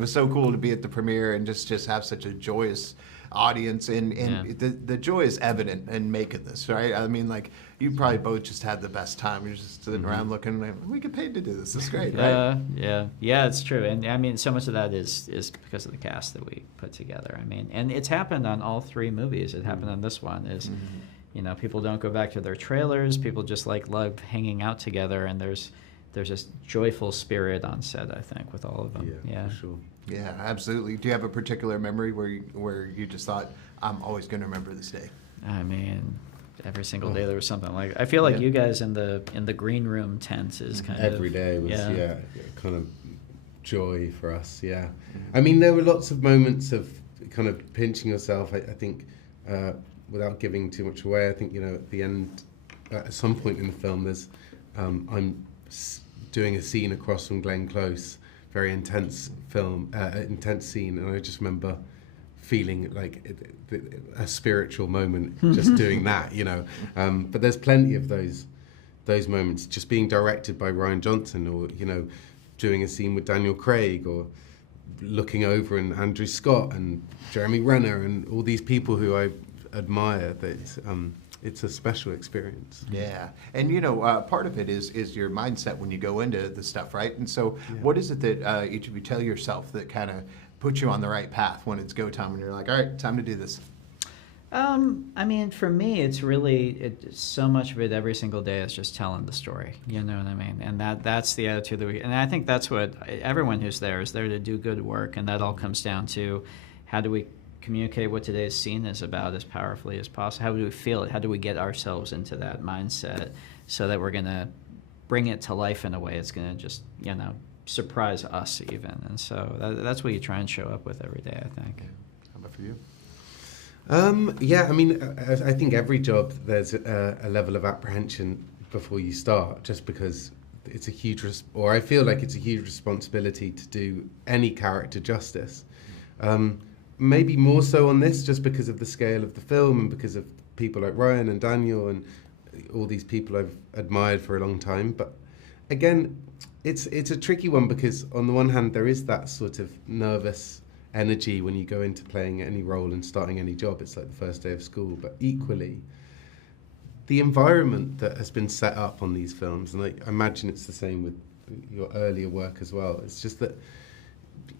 It was so cool to be at the premiere and just have such a joyous audience, and the joy is evident in making this, right? I mean, like, you probably both just had the best time. You're just sitting around looking, like, we get paid to do this. It's great, right? Yeah, it's true. And I mean, so much of that is because of the cast that we put together. I mean, and it's happened on all three movies. It happened on this one. You know, people don't go back to their trailers. People just love hanging out together, and there's this joyful spirit on set, I think, with all of them. Yeah, for sure. Yeah, absolutely. Do you have a particular memory where you just thought, I'm always going to remember this day? I mean, every single day there was something like. I feel like you guys in the green room tent is kind of every day was kind of joy for us. Yeah, I mean, there were lots of moments of kind of pinching yourself. I think without giving too much away, I think, you know, at the end, at some point in the film, there's I'm doing a scene across from Glenn Close. Very intense intense scene, and I just remember feeling like a spiritual moment just doing that, you know. But there's plenty of those moments, just being directed by Rian Johnson, or, you know, doing a scene with Daniel Craig, or looking over and Andrew Scott and Jeremy Renner and all these people who I admire. That it's a special experience. Yeah, and you know, part of it is your mindset when you go into the stuff, right? And so, what is it that each of you tell yourself that kind of puts you on the right path when it's go time and you're like, all right, time to do this? I mean, for me, it's really so much of it every single day is just telling the story. You know what I mean? And that's the attitude that and I think that's what everyone who's there is there to do good work, and that all comes down to how do we communicate what today's scene is about as powerfully as possible. How do we feel it? How do we get ourselves into that mindset so that we're going to bring it to life in a way it's going to just, you know, surprise us even. And so that's what you try and show up with every day, I think. How about for you? Yeah, I mean, I think every job there's a level of apprehension before you start, just because it's a huge, or I feel like it's a huge responsibility to do any character justice. Maybe more so on this, just because of the scale of the film and because of people like Rian and Daniel and all these people I've admired for a long time. But again, it's a tricky one, because on the one hand there is that sort of nervous energy when you go into playing any role and starting any job. It's like the first day of school. But equally, the environment that has been set up on these films, and I imagine it's the same with your earlier work as well, it's just that,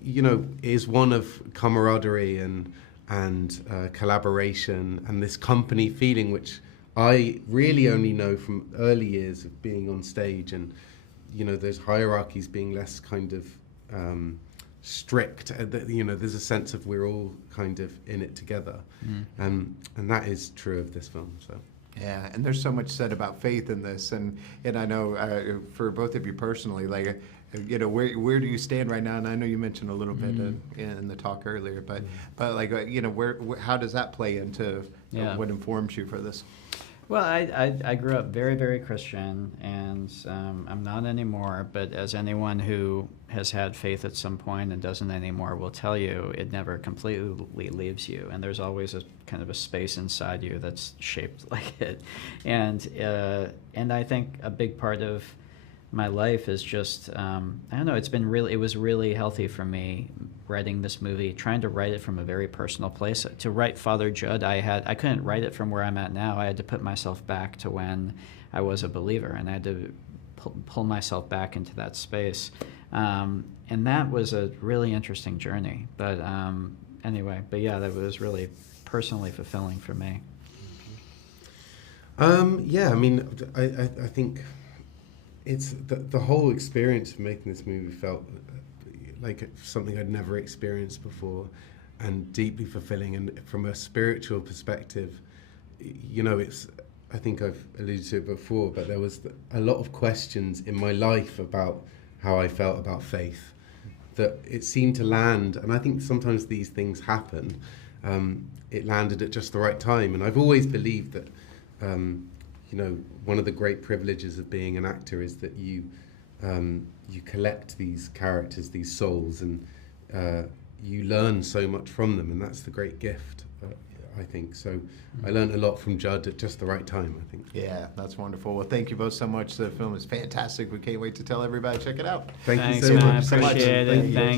you know, is one of camaraderie and collaboration and this company feeling, which I really only know from early years of being on stage, and, you know, those hierarchies being less kind of strict. You know, there's a sense of we're all kind of in it together, and that is true of this film. So. Yeah, and there's so much said about faith in this, and I know for both of you personally, like, you know, where do you stand right now? And I know you mentioned a little bit in the talk earlier, but like, you know, how does that play into what informs you for this? Well, I grew up very, very Christian, and I'm not anymore, but as anyone who has had faith at some point and doesn't anymore will tell you, it never completely leaves you, and there's always a kind of a space inside you that's shaped like it. And I think a big part of my life is just, I don't know, it was really healthy for me writing this movie, trying to write it from a very personal place. To write Father Judd, I couldn't write it from where I'm at now. I had to put myself back to when I was a believer, and I had to pull myself back into that space. And that was a really interesting journey. But anyway, that was really personally fulfilling for me. Yeah, I mean, I think it's the whole experience of making this movie felt like something I'd never experienced before, and deeply fulfilling. And from a spiritual perspective, you know, I think I've alluded to it before, but there was a lot of questions in my life about how I felt about faith, that it seemed to land, and I think sometimes these things happen, it landed at just the right time. And I've always believed that, you know, one of the great privileges of being an actor is that you collect these characters, these souls, and you learn so much from them, and that's the great gift, I think. So I learned a lot from Judd at just the right time, I think. Yeah, that's wonderful. Well, thank you both so much. The film is fantastic. We can't wait to tell everybody. Check it out. Thank Thanks, you so man. much. Appreciate it. Thank you. Thanks.